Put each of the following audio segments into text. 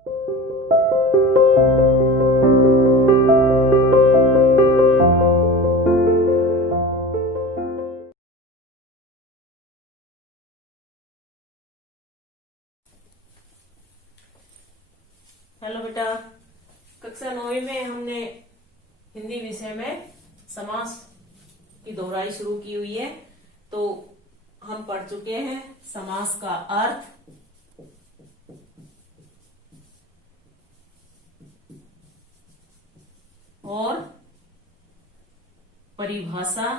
Hello बेटा, कक्षा 9वीं में हमने हिंदी विषय में समास की दोहराई शुरू की हुई है। तो हम पढ़ चुके हैं समास का अर्थ, और परिभाषा,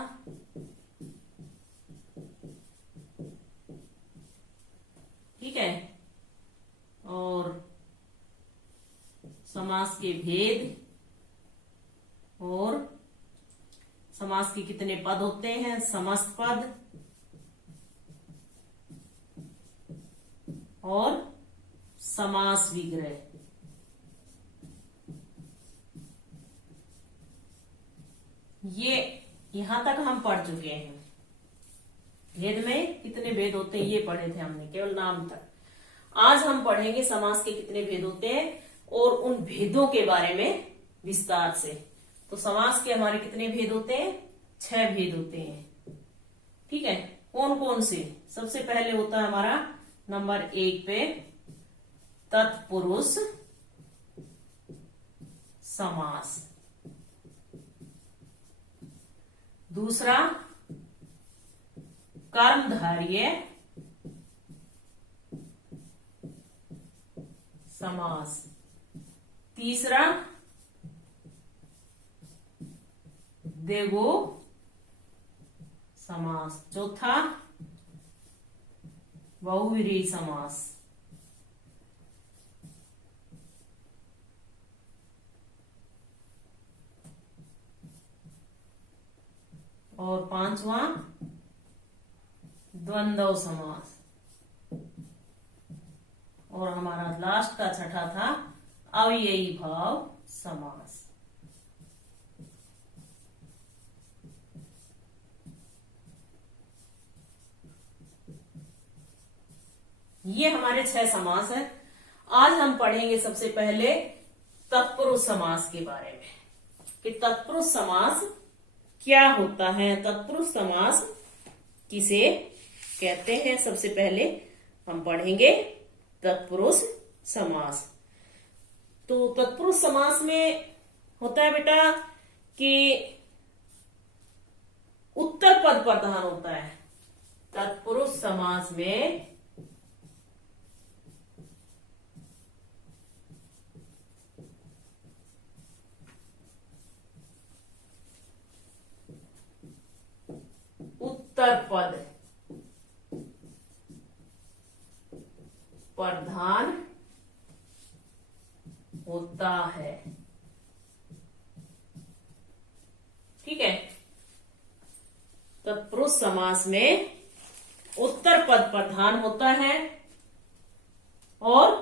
ठीक है, और समास के भेद, और समास के कितने पद होते हैं, समस्त पद, और समास विग्रह। ये यहां तक हम पढ़ चुके हैं। भेद में कितने भेद होते हैं ये पढ़े थे हमने, केवल नाम तक। आज हम पढ़ेंगे समास के कितने भेद होते हैं और उन भेदों के बारे में विस्तार से। तो समास के हमारे कितने भेद होते हैं? 6 भेद होते हैं, ठीक है। कौन कौन से? सबसे पहले होता है हमारा नंबर 1 पे तत्पुरुष समास। दूसरा कर्मधारय समास। तीसरा द्विगु समास। चौथा बहुव्रीहि समास। और 5वां द्वंद्व समास। और हमारा लास्ट का छठा था अव्ययी भाव समास। ये हमारे 6 समास हैं। आज हम पढ़ेंगे सबसे पहले तत्पुरुष समास के बारे में कि तत्पुरुष समास क्या होता है, तत्पुरुष समास किसे कहते हैं। सबसे पहले हम पढ़ेंगे तत्पुरुष समास। तो तत्पुरुष समास में होता है बेटा कि उत्तर पद प्रधान होता है। तत्पुरुष समास में उत्तर पद प्रधान होता है, ठीक है। तत्पुरुष समास में उत्तर पद प्रधान होता है और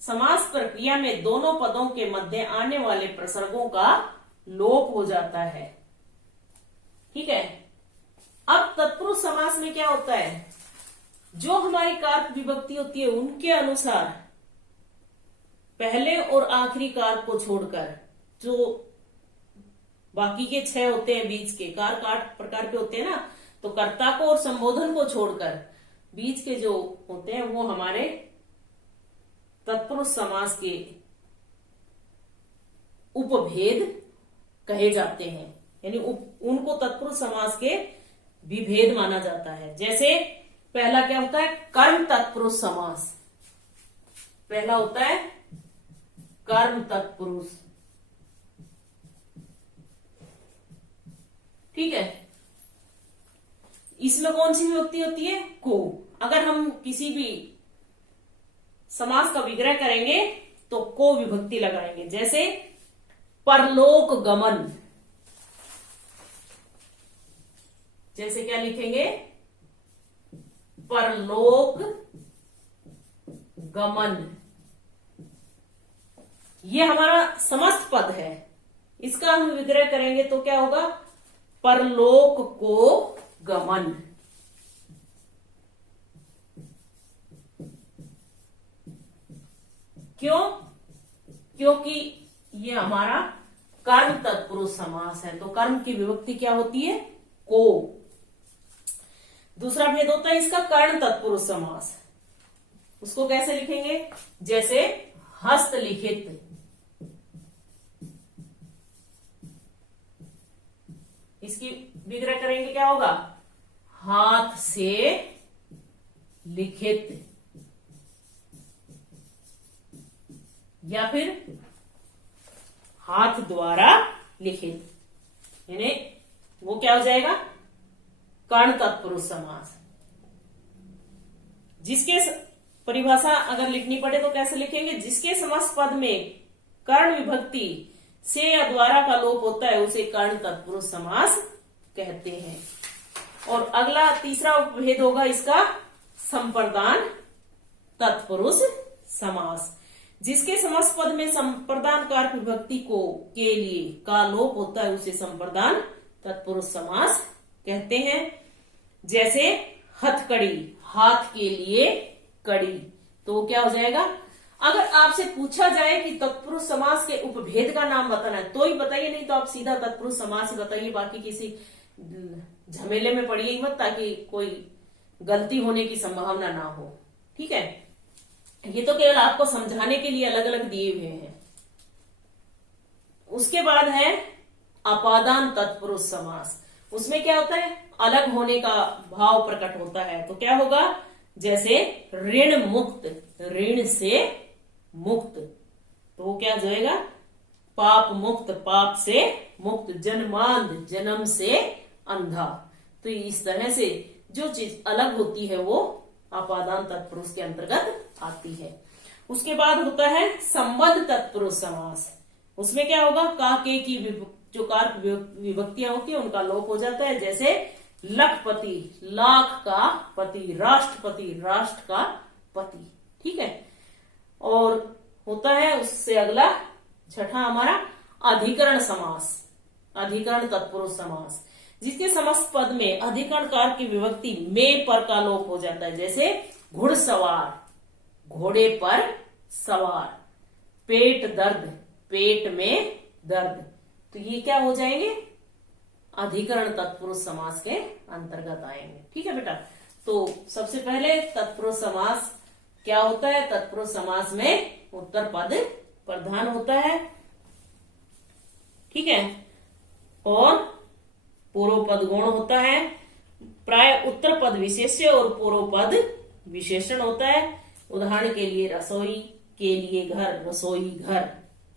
समास प्रक्रिया में दोनों पदों के मध्य आने वाले प्रसर्गों का लोप हो जाता है, ठीक है। अब तत्पुरुष समास में क्या होता है, जो हमारी कारक विभक्ति होती है उनके अनुसार पहले और आखिरी कारक को छोड़कर जो बाकी के 6 होते हैं बीच के कारक 8 प्रकार के होते हैं ना, तो कर्ता को और संबोधन को छोड़कर बीच के जो होते हैं वो हमारे तत्पुरुष समास के उपभेद कहे जाते हैं, यानी उनको तत्पुरुष समास के विभेद माना जाता है। जैसे पहला क्या होता है, कर्म तत्पुरुष समास। पहला होता है कर्म तत्पुरुष, ठीक है। इसमें कौन सी विभक्ति होती है? को। अगर हम किसी भी समास का विग्रह करेंगे तो को विभक्ति लगाएंगे। जैसे परलोक गमन, जैसे क्या लिखेंगे, परलोक गमन। ये हमारा समस्त पद है, इसका हम विग्रह करेंगे तो क्या होगा, परलोक को गमन। क्यों? क्योंकि ये हमारा कर्म तत्पुरुष समास है, तो कर्म की विभक्ति क्या होती है? को। दूसरा भेद होता है इसका कर्ण तत्पुरुष समास। उसको कैसे लिखेंगे? जैसे हस्तलिखित, इसकी विग्रह करेंगे क्या होगा? हाथ से लिखित, या फिर हाथ द्वारा लिखित, यानी वो क्या हो जाएगा? कर्ण तत्पुरुष समास। जिसके परिभाषा अगर लिखनी पड़े तो कैसे लिखेंगे? जिसके समस्त पद में कर्ण विभक्ति से या द्वारा का लोप होता है उसे कर्ण तत्पुरुष समास कहते हैं। और अगला तीसरा उपभेद होगा इसका संप्रदान तत्पुरुष समास। जिसके समस्त पद में संप्रदान कारक विभक्ति को के लिए का लोप होता है उसे संप्रदान तत्पुरुष समास कहते हैं। जैसे हथकड़ी, हाथ के लिए कड़ी, तो वो क्या हो जाएगा? अगर आपसे पूछा जाए कि तत्पुरुष समास के उपभेद का नाम बताना है तो ही बताइए, नहीं तो आप सीधा तत्पुरुष समास ही बताइए, बाकी किसी झमेले में पड़िए ही मत, ताकि कोई गलती होने की संभावना ना हो। ठीक है, ये तो केवल आपको समझाने के लिए अलग अलग दिए हुए हैं। उसके बाद है अपादान तत्पुरुष समास। उसमें क्या होता है? अलग होने का भाव प्रकट होता है, तो क्या होगा? जैसे ऋण मुक्त, ऋण से मुक्त, तो वो क्या जाएगा? पाप मुक्त, पाप से मुक्त, जन्मांध, जन्म से अंधा। तो इस तरह से जो चीज अलग होती है वो अपादान तत्पुरुष के अंतर्गत आती है। उसके बाद होता है संबद्ध तत्पुरुष समास। उसमें क्या होगा? का के की जो कारक विभक्तियां होती है उनका लोप हो जाता है। जैसे लखपति, लाख का पति, राष्ट्रपति, राष्ट्र का पति। ठीक है, और होता है उससे अगला छठा हमारा अधिकरण समास, अधिकरण तत्पुरुष समास। जिसके समस्त पद में अधिकरण कारक की विभक्ति में पर का लोप हो जाता है। जैसे घुड़सवार, घोड़े पर सवार, पेट दर्द, पेट में दर्द, तो ये क्या हो जाएंगे? अधिकरण तत्पुरुष समास के अंतर्गत आएंगे। ठीक है बेटा, तो सबसे पहले तत्पुरुष समास क्या होता है? तत्पुरुष समास में उत्तर पद प्रधान होता है, ठीक है, और पूर्व पद गौण होता है। प्राय उत्तर पद विशेष्य और पूर्व पद विशेषण होता है। उदाहरण के लिए रसोई के लिए घर, रसोई घर।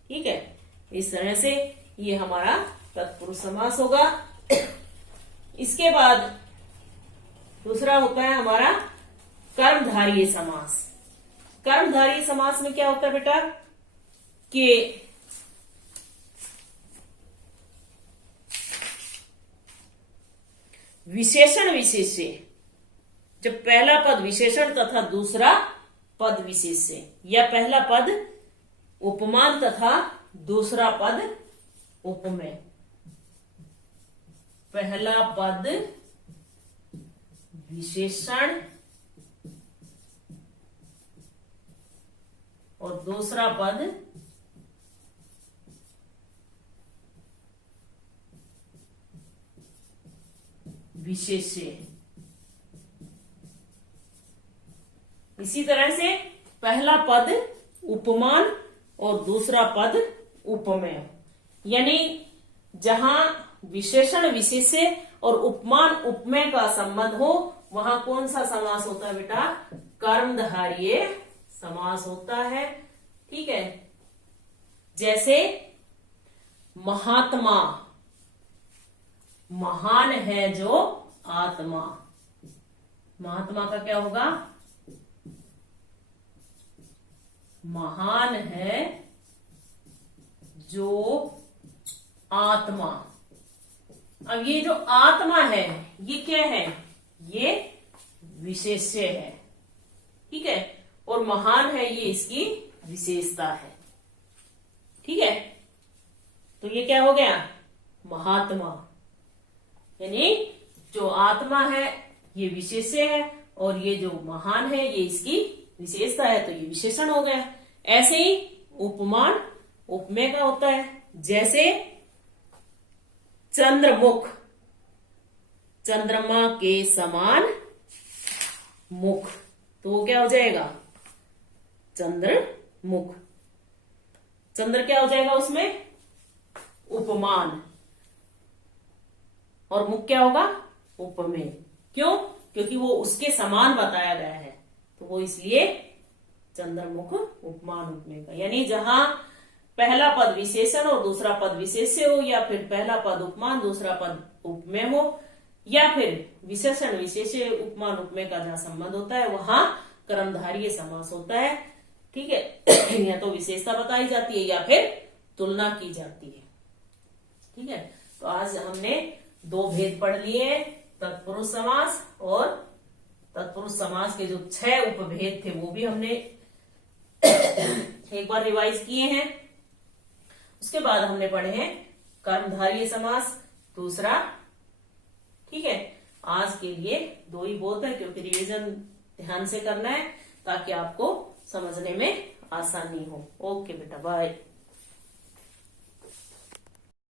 ठीक है, इस तरह से ये हमारा तत्पुरुष समास होगा। इसके बाद दूसरा होता है हमारा कर्मधारय समास। कर्मधारय समास में क्या होता है बेटा? कि विशेषण विशेष्य, जब पहला पद विशेषण तथा दूसरा पद विशेष्य, या पहला पद उपमान तथा दूसरा पद उपमेय, पहला पद विशेषण और दूसरा पद विशेष्य। इसी तरह से पहला पद उपमान और दूसरा पद उपमेय, यानी जहां विशेषण विशेष्य और उपमान उपमेय का संबंध हो वहां कौन सा समास होता है बेटा? कर्मधारय समास होता है। ठीक है, जैसे महात्मा, महान है जो आत्मा, महात्मा का क्या होगा? महान है जो आत्मा। अब ये जो आत्मा है ये क्या है? ये विशेष्य है। ठीक है, और महान है ये इसकी विशेषता है। ठीक है, तो ये क्या हो गया? महात्मा, यानी जो आत्मा है ये विशेष्य है और ये जो महान है ये इसकी विशेषता है, तो ये विशेषण हो गया। ऐसे ही उपमान उपमेय का होता है। जैसे चंद्रमुख, चंद्रमा के समान मुख, तो वो क्या हो जाएगा? चंद्रमुख। चंद्र क्या हो जाएगा उसमें? उपमान। और मुख क्या होगा? उपमेय। क्यों? क्योंकि वो उसके समान बताया गया है, तो वो इसलिए चंद्रमुख उपमान उपमेय का। यानी जहां पहला पद विशेषण और दूसरा पद विशेष्य हो, या फिर पहला पद उपमान दूसरा पद उपमेय हो, या फिर विशेषण विशेष्य उपमान उपमेय का जहां संबंध होता है वहां कर्मधारय समास होता है। ठीक है। या तो विशेषता बताई जाती है या फिर तुलना की जाती है। ठीक है। तो आज हमने दो भेद पढ़ लिए, तत्पुरुष समास और तत्पुरुष समास के जो 6 उपभेद थे वो भी हमने एक बार रिवाइज किए हैं। उसके बाद हमने पढ़े हैं कर्मधारय समास दूसरा। ठीक है। आज के लिए 2 ही बहुत है, क्योंकि रिवीजन ध्यान से करना है ताकि आपको समझने में आसानी हो। ओके बेटा, बाय।